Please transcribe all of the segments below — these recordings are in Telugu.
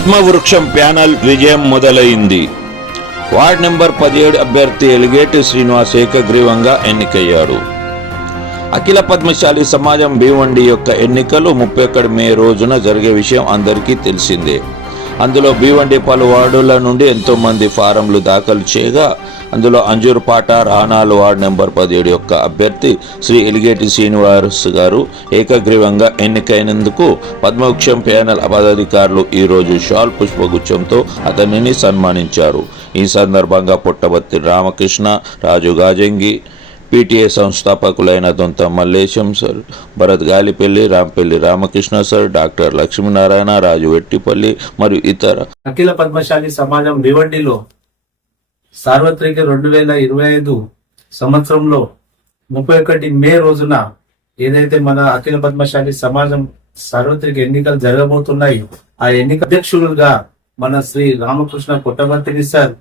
పద్మవృక్షం ప్యానల్ విజయం మొదలైంది. వార్డ్ నెంబర్ పదిహేడు అభ్యర్థి ఎలిగేటి శ్రీనివాస్ ఏకగ్రీవంగా ఎన్నికయ్యాడు అఖిల పద్మశాలి సమాజం భీవండి యొక్క ఎన్నికలు ముప్పై ఒకటి మే రోజున జరిగే విషయం అందరికీ తెలిసిందే. అందులో భీవండి పలు వార్డుల నుండి ఎంతోమంది ఫారంలు దాఖలు చేయగా అందులో అంజూరుపాట రానాలు వార్డు నెంబర్ పదిహేడు యొక్క అభ్యర్థి శ్రీ ఎలిగేటి శ్రీనివాస్ గారు ఏకగ్రీవంగా ఎన్నికైనందుకు పద్మవృక్షం ప్యానల్ పదాధికారులు ఈరోజు షాల్ పుష్పగుచ్చంతో అతనిని సన్మానించారు. ఈ సందర్భంగా Puttabatti Ramakrishna Raju Gajangi PTA సంస్థాపకులైన Donta Mallesham sir Bharat Galipalli Rampalli Ramakrishna sir doctor Lakshminarayana Raju Vettipalli మరియు ఇతర అఖిల పద్మశాలి సమాజం భివండిలో సార్వత్రిక రెండు వేల ఇరవై ఐదు సంవత్సరంలో ముప్పై ఒకటి మే రోజున ఏదైతే మన అఖిల పద్మశాలి సమాజం సార్వత్రిక ఎన్నికలు జరగబోతున్నాయి ఆ ఎన్నిక అధ్యక్షులుగా మన శ్రీ రామకృష్ణ పుట్టవర్తిని సార్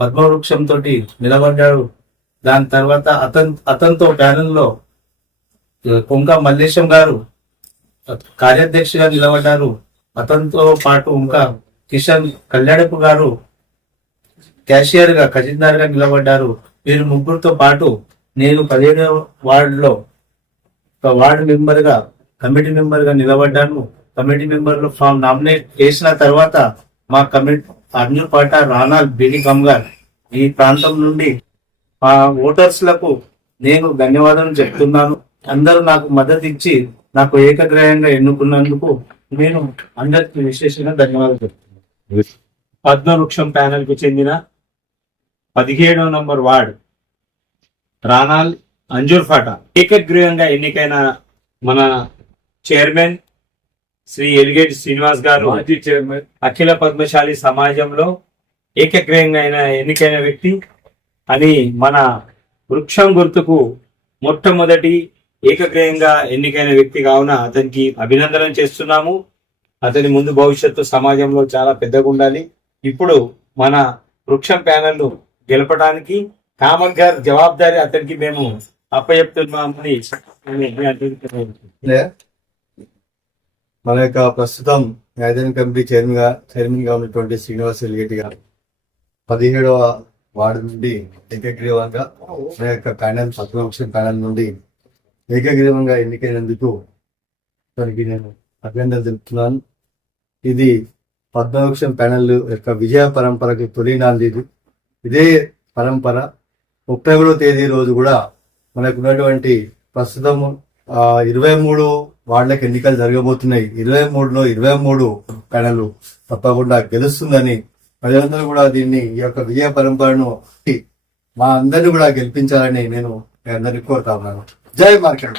పద్మవృక్షం తోటి నిలబడ్డాడు. దాని తర్వాత అతన్ అతనితో ప్యానెల్లో కొంక మల్లేశం గారు కార్యాధ్యక్షుగా నిలబడ్డారు. అతనితో పాటు ఇంకా కిషన్ కళ్యాణపు గారు క్యాషియర్గా ఖజీందార్గా నిలబడ్డారు. వీరు ముగ్గురుతో పాటు నేను పదిహేడవ వార్డులో ఒక వార్డు మెంబర్గా కమిటీ మెంబర్గా నిలబడ్డాను. కమిటీ మెంబర్లో ఫామ్ నామినేట్ చేసిన తర్వాత మా కమిటీ అర్జున్ పాట రానాల్ బిడి కమ్గార్ ఈ ప్రాంతం నుండి మా ఓటర్స్లకు నేను ధన్యవాదాలు చెప్తున్నాను. అందరూ నాకు మద్దతు ఇచ్చి నాకు ఏకగ్రహంగా ఎన్నుకున్నందుకు నేను అందరికి విశేషంగా ధన్యవాదాలు చెప్తున్నాను. పద్మవృక్షం ప్యానెల్కు చెందిన పదిహేడవ నంబర్ వార్డ్. రానాల్ అంజూర్ఫాట ఏకగ్రీవంగా ఎన్నికైన మన చైర్మన్ శ్రీ ఎలిగేటి శ్రీనివాస్ గారు మాజీ చైర్మన్. అఖిల పద్మశాలి సమాజంలో ఏకగ్రీవంగా అయిన ఎన్నికైన వ్యక్తి అని మన వృక్షం గుర్తుకు మొట్టమొదటి ఏకగ్రీయంగా ఎన్నికైన వ్యక్తి కావున అతనికి అభినందన చేస్తున్నాము. అతని ముందు భవిష్యత్తు సమాజంలో చాలా పెద్దగా ఉండాలి. ఇప్పుడు మన వృక్షం ప్యానెల్ గెలపడానికి కామన్ గారి జవాబారి అతనికి మేము అప్పచెప్తున్నామని మన యొక్క ప్రస్తుతం న్యాయదాన కమిటీ చైర్మన్గా చైర్మన్గా ఉన్నటువంటి శ్రీనివాస్ ఎలిగేటి గారు పదిహేడవ వార్డు నుండి ఏకగ్రీవంగా మన యొక్క ప్యానల్ పద్మవృక్షం ప్యానల్ నుండి ఏకగ్రీవంగా ఎన్నికైనందుకు దానికి నేను అభినందనలు తెలుపుతున్నాను. ఇది పద్మవృక్షం ప్యానల్ యొక్క విజయ పరంపరకు తొలినాంది ఇది. ఇదే పరంపర ముప్పై ఒకటో తేదీ రోజు కూడా మనకున్నటువంటి ప్రస్తుతం ఆ, ఇరవై మూడు వార్డులకు ఎన్నికలు జరగబోతున్నాయి. ఇరవై మూడులో ఇరవై మూడు ప్యానల్ తప్పకుండా గెలుస్తుందని ప్రజలందరూ కూడా దీన్ని ఈ యొక్క విజయ పరంపరను మా అందరిని కూడా గెలిపించాలని నేను అందరినీ కోరుతా ఉన్నాను. జై మార్కెట్.